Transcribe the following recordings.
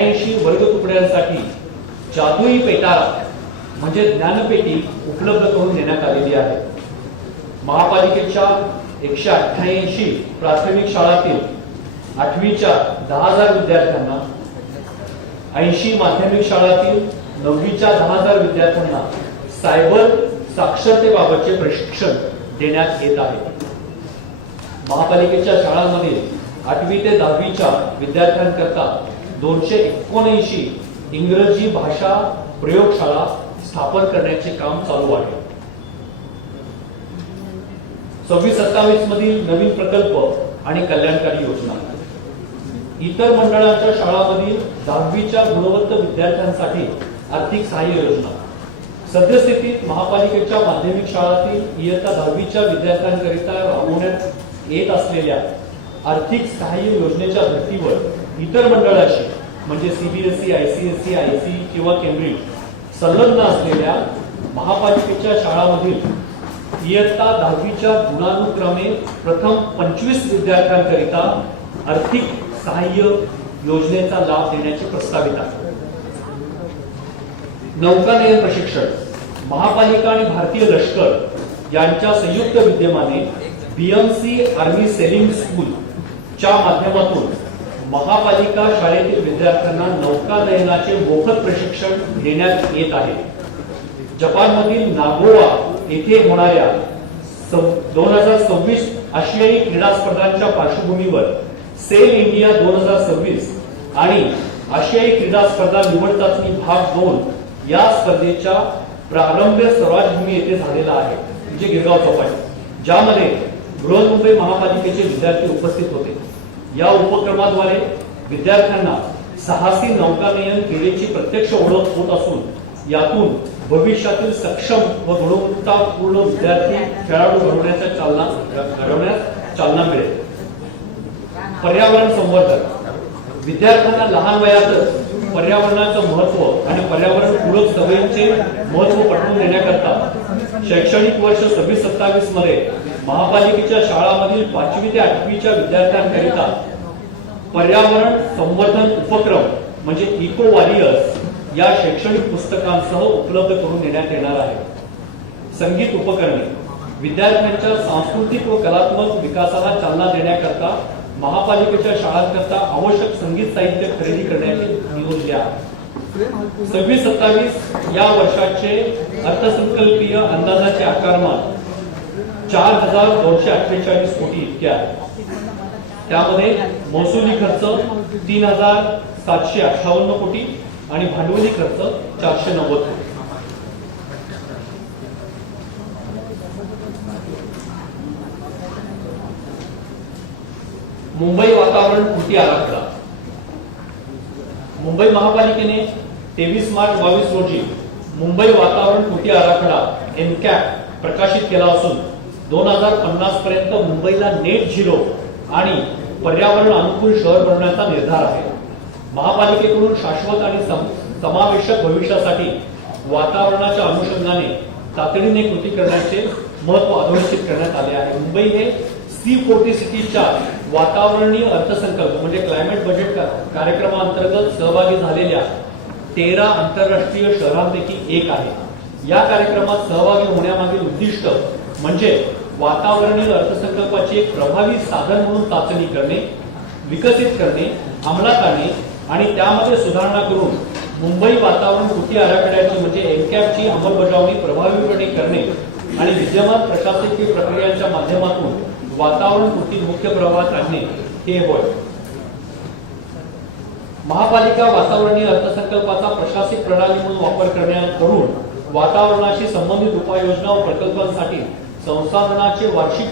80 वर्ग तुकड्यांसाठी जादुई पेटारा म्हणजे ज्ञानपेटी उपलब्ध करून देण्यात आलेली आहे। महापालिकेच्या 188 प्राथमिक शाळांतील 8वीच्या 10,000 विद्यार्थ्यांना, 80 माध्यमिक शाळांतील 9वीच्या 10,000 विद्यार्थ्यांना सायबर साक्षरतेबाबतचे प्रशिक्षण देण्यात येत आहे। महापालिकेच्या शाळांमध्ये 8वी ते 10वीच्या विद्यार्थ्यांकरता 279 इंग्रजी भाषा प्रयोगशाळा स्थापन करण्याचे काम चालू आहे। 26-27 मधील नवीन प्रकल्प आणि कल्याणकारी योजना, इतर मंडळांच्या शाळांमधील 10वीच्या गुणवंत विद्यार्थ्यांसाठी आर्थिक सहाय्य योजना, सद्यस्थितीत महापालिकेच्या माध्यमिक शाळांतील इयत्ता 10वीच्या विद्यार्थ्यांकरिता राबवण्यात येत असलेल्या आर्थिक सहाय्य योजनेच्या धर्तीवर इतर मंडळाशी म्हणजे सीबीएसई, आयसीएसई, आयसी किंवा केंब्रिज संलग्न असलेल्या महापालिकेच्या शाळांमधील इयत्ता 10वीच्या गुणानुक्रमे प्रथम 25 विद्यार्थ्यांकरिता आर्थिक सहाय्य योजनेचा लाभ देण्याचे प्रस्तावित आहे। नौकानयन प्रशिक्षण, महापालिका आणि भारतीय लष्कर यांच्या संयुक्त विद्यमाने बीएमसी आर्मी सेलिंग स्कूल च्या माध्यमातून महापालिका शाळेतील विद्यार्थ्यांना नौकानयनाचे मोफत प्रशिक्षण देण्यात येत आहे। जपानमधील नागोवा येथे होणाऱ्या 2026 आशियाई क्रीडा स्पर्धांच्या पार्श्वभूमीवर सेल इंडिया 2026 आणि आशियाई क्रीडा स्पर्धा निवड चाचणी भाग 2 या स्पर्धेच्या प्रारंभ स्वराजभूमी येथे झालेला आहे, म्हणजे गिरगाव चौपाटी, ज्यामध्ये बृहन्मुंबई महापालिकेचे विद्यार्थी उपस्थित होते। या उपक्रमाद्वारे विद्यार्थ्यांना साहसी नौकानयन क्रीडेची प्रत्यक्ष ओळख होत असून यातून भविष्यातील सक्षम व गुणवत्तापूर्ण विद्यार्थी खेळाडू घडवण्यास चालना मिळेल। पर्यावरण संवर्धन, विद्यार्थ्यांना लहान वयातच पर्यावरणाचं महत्व आणि पर्यावरण पूरक सवयींचे महत्व पटवून देण्याकरता शैक्षणिक वर्ष 26-27 मध्ये महापालिकेच्या शाळांमधील 5वी ते 8वीच्या विद्यार्थ्यांकरिता पर्यावरण संवर्धन उपक्रम म्हणजे इको वॉरियर्स या शैक्षणिक पुस्तकांसह उपलब्ध करून देण्यात येणार आहे। संगीत उपकरणे, विद्यार्थ्यांच्या सांस्कृतिक व कलात्मक विकासाला चालना देण्याकरता महापालिकेच्या शाळांकरता आवश्यक संगीत साहित्य खरेदी करण्याचे नियोजन आहे। 26-27 या वर्षाचे अर्थसंकल्पीय अंदाजाचे आकारमान 4,248 कोटी इतके आहे। त्यामध्ये महसुली खर्च 3,758 कोटी आणि भांडवली खर्च 490 कोटी। मुंबई वातावरण कृती आराखडा, मुंबई महापालिकेने 23 मार्च 22 रोजी मुंबई वातावरण कृती आराखडा एनकॅप प्रकाशित केला असून 2050 पर्यंत मुंबईला नेट झिरो आणि पर्यावरण अनुकूल शहर बनवण्याचा निर्धार आहे। महापालिकेकडून शाश्वत आणि समावेशक भविष्यासाठी वातावरणाच्या अनुषंगाने तातडीने कृती करण्याचे महत्व अधोरेखित करण्यात आले आहे। मुंबई हे C40 सिटीच्या वातावरणीय अर्थसंकल्प म्हणजे क्लायमेट बजेट कार्यक्रमांतर्गत सहभागी झालेल्या 13 आंतरराष्ट्रीय शहरांपैकी एक आहे। या कार्यक्रमात सहभागी होण्यामागील उद्दिष्ट म्हणजे वातावरणीय अर्थसंकल्पाची एक प्रभावी साधन म्हणून चाचणी करणे, विकसित करणे, अंमलात आणणे आणि त्यामध्ये सुधारणा करून मुंबई वातावरण कृती आराखड्याची म्हणजे एनकॅपची अंमलबजावणी प्रभावीपणे करणे आणि विद्यमान प्रशासकीय प्रक्रियांच्या माध्यमातून वातावरण कृती मुख्य प्रवाहात आणणे हे होय। महापालिका वातावरणीय अर्थसंकल्पाचा प्रशासकीय प्रणाली म्हणून वापर करून वातावरणाशी संबंधित उपाययोजना व प्रकल्पांसाठी संसाधनाचे वार्षिक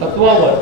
तत्वावर